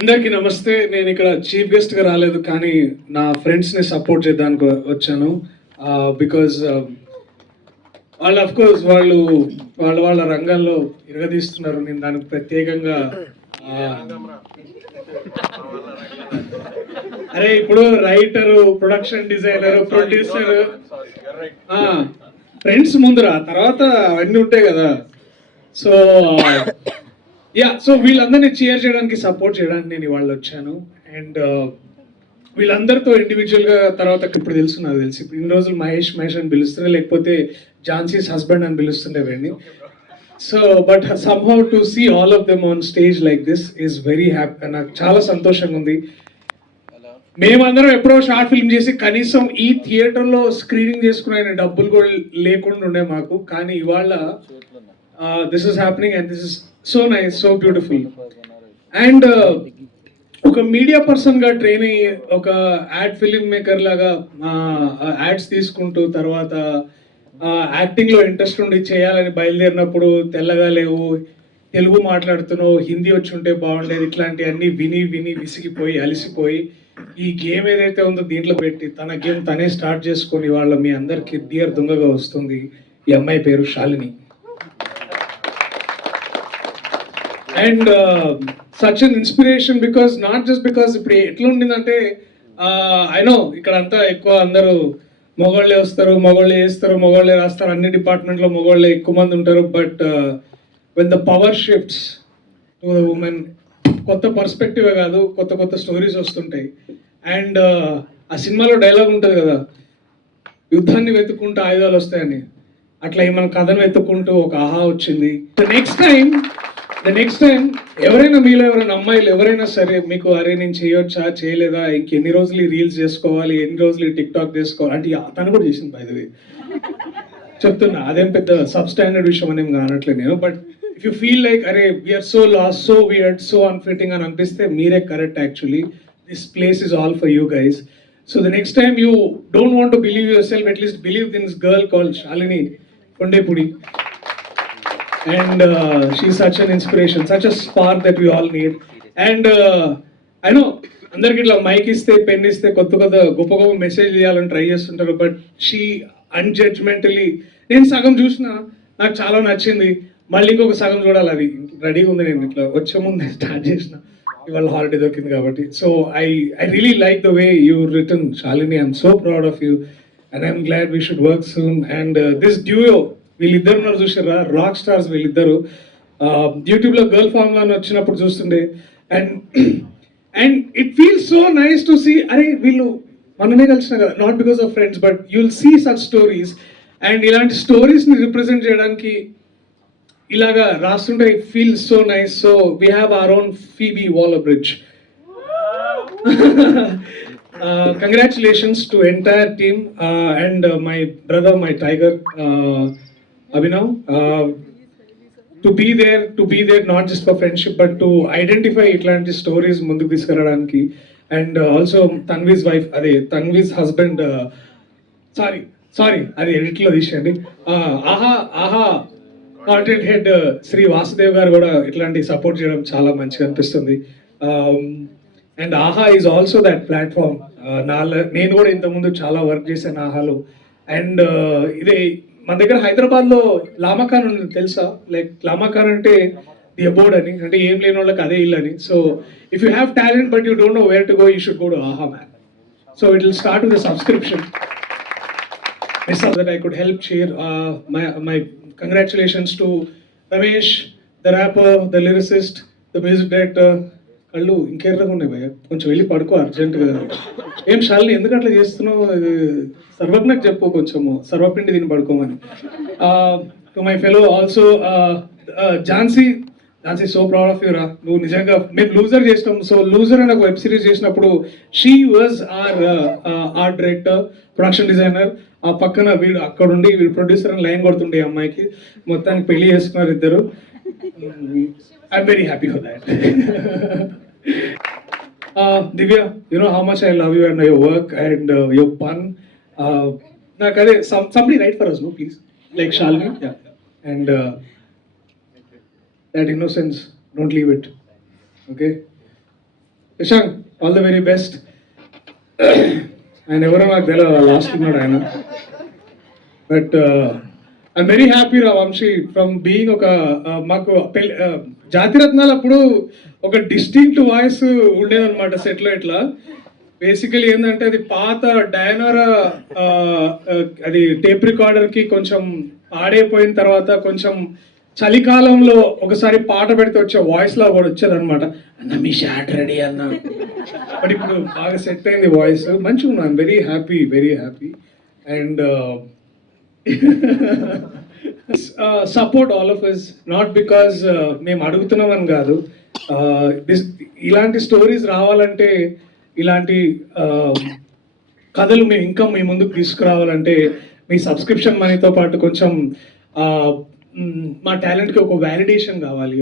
అందరికీ నమస్తే. నేను ఇక్కడ చీఫ్ గెస్ట్ గా రాలేదు, కానీ నా ఫ్రెండ్స్ ని సపోర్ట్ చేయడానికి వచ్చాను. బికాజ్ వాళ్ళు అఫ్ కోర్స్ వాళ్ళ రంగాల్లో ఇరగదీస్తున్నారు. నేను దానికి ప్రత్యేకంగా అరే ఇప్పుడు writer, production designer, producer, friends ముందురా, తర్వాత అవన్నీ ఉంటాయి కదా. సో సో వీళ్ళందరినీ చీర్ చేయడానికి, సపోర్ట్ చేయడానికి నేను ఇవాళ వచ్చాను. అండ్ వీళ్ళందరితో ఇండివిజువల్గా తర్వాత ఇప్పుడు నాకు తెలిసి ఇప్పుడు ఇన్ని రోజులు మహేష్ అని పిలుస్తుండే, లేకపోతే ఝాన్సీస్ హస్బెండ్ అని పిలుస్తుండే వీడిని. So but somehow to see all of them on stage like this is very happy. నాకు చాలా సంతోషంగా ఉంది. మేమందరం ఎప్పుడో షార్ట్ ఫిల్మ్ చేసి కనీసం ఈ థియేటర్లో స్క్రీనింగ్ చేసుకునే డబ్బులు కూడా లేకుండా ఉండే మాకు, కానీ ఇవాళ this is happening and this is so nice, so beautiful. And ఒక మీడియా పర్సన్ గా ట్రైన్ అయ్యి ఒక యాడ్ ఫిలిం మేకర్ లాగా యాడ్స్ తీసుకుంటూ తర్వాత యాక్టింగ్ లో ఇంట్రెస్ట్ ఉండి చేయాలని బయలుదేరినప్పుడు తెల్లగా లేవు, తెలుగు మాట్లాడుతున్నావు, హిందీ వచ్చి ఉంటే బాగుండేది, ఇట్లాంటివన్నీ విని విని విసిగిపోయి అలసిపోయి ఈ గేమ్ ఏదైతే ఉందో దీంట్లో పెట్టి తన గేమ్ తనే స్టార్ట్ చేసుకొని వాళ్ళ మీ అందరికి డియర్ దొంగగా వస్తుంది. ఈ అమ్మాయి పేరు Shalini. And such an inspiration because not just because ఇప్పుడు ఎట్లా ఉండిందంటే ఐ నో ఇక్కడ అంతా ఎక్కువ అందరూ మగవాళ్ళే వస్తారు, మగవాళ్ళే వేస్తారు, మగవాళ్ళే రాస్తారు, అన్ని డిపార్ట్మెంట్లో మగవాళ్ళే ఎక్కువ మంది ఉంటారు. But when the power shifts to the women, కొత్త పర్స్పెక్టివే కాదు, కొత్త కొత్త స్టోరీస్ వస్తుంటాయి. అండ్ ఆ సినిమాలో డైలాగ్ ఉంటుంది కదా, యుద్ధాన్ని వెతుక్కుంటూ ఆయుధాలు వస్తాయని, అట్లా మన కథను వెతుక్కుంటూ ఒక ఆహా వచ్చింది. ద నెక్స్ట్ టైం ఎవరైనా మీలో ఎవరైనా అమ్మాయిలు ఎవరైనా సరే మీకు అరే నేను చేయొచ్చా చేయలేదా, ఇంకెన్ని రోజులు రీల్స్ చేసుకోవాలి, ఎన్ని రోజులు టిక్ టాక్ చేసుకోవాలి అంటే తను కూడా చేసింది బై ద వే. చెప్తున్నా, అదేం పెద్ద సబ్ స్టాండర్డ్ విషయం అనేం కానట్లేదు నేను. But if you feel like అరే we're so lost, so we're so unfitting అని అనిపిస్తే మీరే correct. Actually this place is all for you guys. So the next time you don't want to believe yourself, at least believe this girl called Shalini Kondepudi. And she's such an inspiration, such a spark that we all need. And I know అందరికి ఇట్లా mic ఇస్తే pen ఇస్తే కొత్త గొప్ప గొప్ప message ఇవ్వాలని try చేస్తుంటారు. But she అన్జడ్జ్మెంటలీ, నేను సగం చూసిన నాకు చాలా నచ్చింది, మళ్ళీ ఇంకొక సగం చూడాలి, అది రెడీగా ఉంది. నేను ఇట్లా వచ్చే ముందు స్టార్ట్ చేసిన, ఇవాళ హాలిడే దొరికింది కాబట్టి. So I really like the way you return Shalini. I'm so proud of you and I'm glad we should work soon. And this duo, వీళ్ళిద్దరు ఉన్నారు చూసారా, రాక్ స్టార్స్ వీళ్ళిద్దరు. యూట్యూబ్లో గర్ల్ ఫార్ములా అని వచ్చినప్పుడు చూస్తుండే. And it feels so nice to see, అరే వీళ్ళు మనమే కలిసిన కదా, not because of friends, but you'll see such stories. And ఇలాంటి స్టోరీస్ని రిప్రజెంట్ చేయడానికి ఇలాగా రాస్తుంటే it feels so nice. So we have our own Phoebe Waller-Bridge. Congratulations to entire team and my brother, my tiger, Abhinav, to be there not just for friendship but to identify itlanti stories munduku తీసుకురావడానికి. And also Tanvi's wife, అదే Tanvi's husband, sorry అది edit లో తీసేయండి. ఆహా content head Shri Vasudev గారు కూడా ఇట్లాంటి support చేయడం చాలా మంచిగా అనిపిస్తుంది. అండ్ ఆహా ఈజ్ ఆల్సో దట్ ప్లాట్ఫామ్. నేను కూడా ఇంతకుముందు చాలా వర్క్ చేశాను ఆహాలో. అండ్ ఇదే మన దగ్గర హైదరాబాద్లో లామాఖాన్ ఉంది తెలుసా, లైక్ లామాఖాన్ అంటే ది అబోర్డ్ అని, అంటే ఏం లేని వాళ్ళకి అదే ఇల్లు అని. So if you have talent but you don't know where to go, you should go to Aha man. So it will start with the subscription that I could help share. My congratulations to Ramesh, the rapper, the lyricist, the music director. కళ్ళు ఇంకెర్రగా ఉన్నాయి భయ్య, కొంచెం వెళ్ళి పడుకో అర్జెంటుగా. ఏం శాలిని ఎందుకు అట్లా చేస్తున్నావు, సర్వజ్ఞకు చెప్పు కొంచెము సర్వపిండి తిని పడుకోమని. To my fellow also Jhansi, so proud of you రా. నువ్వు నిజంగా, మేము లూజర్ చేసినాం. సో లూజర్ అని ఒక వెబ్ సిరీస్ చేసినప్పుడు she was art director, production designer. ఆ పక్కన వీడు అక్కడుండి వీడు ప్రొడ్యూసర్ అని లైన్ కొడుతుండే అమ్మాయికి. మొత్తానికి పెళ్లి చేసుకున్నారు ఇద్దరు. I'm very happy for that. Divya, you know how much I love you and your work and your pun. Somebody write for us, no, please. Like Shalini, yeah. And that innocence, don't leave it. Okay. Shashank, all the very best. ఆయన ఎవరో నాకు తెలియదు, last ఉన్నాడు ఆయన. But I'm very happy రా Vamsi from being ఒక మాకు జాతిరత్నాలు అప్పుడు ఒక డిస్టింక్ట్ వాయిస్ ఉండేదన్నమాట సెట్లో. ఇట్లా బేసికలీ ఏంటంటే అది పాత డయానోరా అది టేప్ రికార్డర్కి కొంచెం పాడైపోయిన తర్వాత కొంచెం చలికాలంలో ఒకసారి పాట పెడితే వచ్చే వాయిస్ లా కూడా వచ్చేది అనమాట. అన్న మీ షాట్ రెడీ అన్న. బట్ ఇప్పుడు బాగా సెట్ అయింది వాయిస్, మంచిగా ఉన్నాను. Very happy, very happy. And support all of us, not because మేము అడుగుతున్నామని కాదు. ఇలాంటి స్టోరీస్ రావాలంటే, ఇలాంటి కథలు మేము ఇంకా మీ ముందుకు తీసుకురావాలంటే మీ సబ్స్క్రిప్షన్ మనీతో పాటు కొంచెం మా టాలెంట్కి ఒక వ్యాలిడేషన్ కావాలి.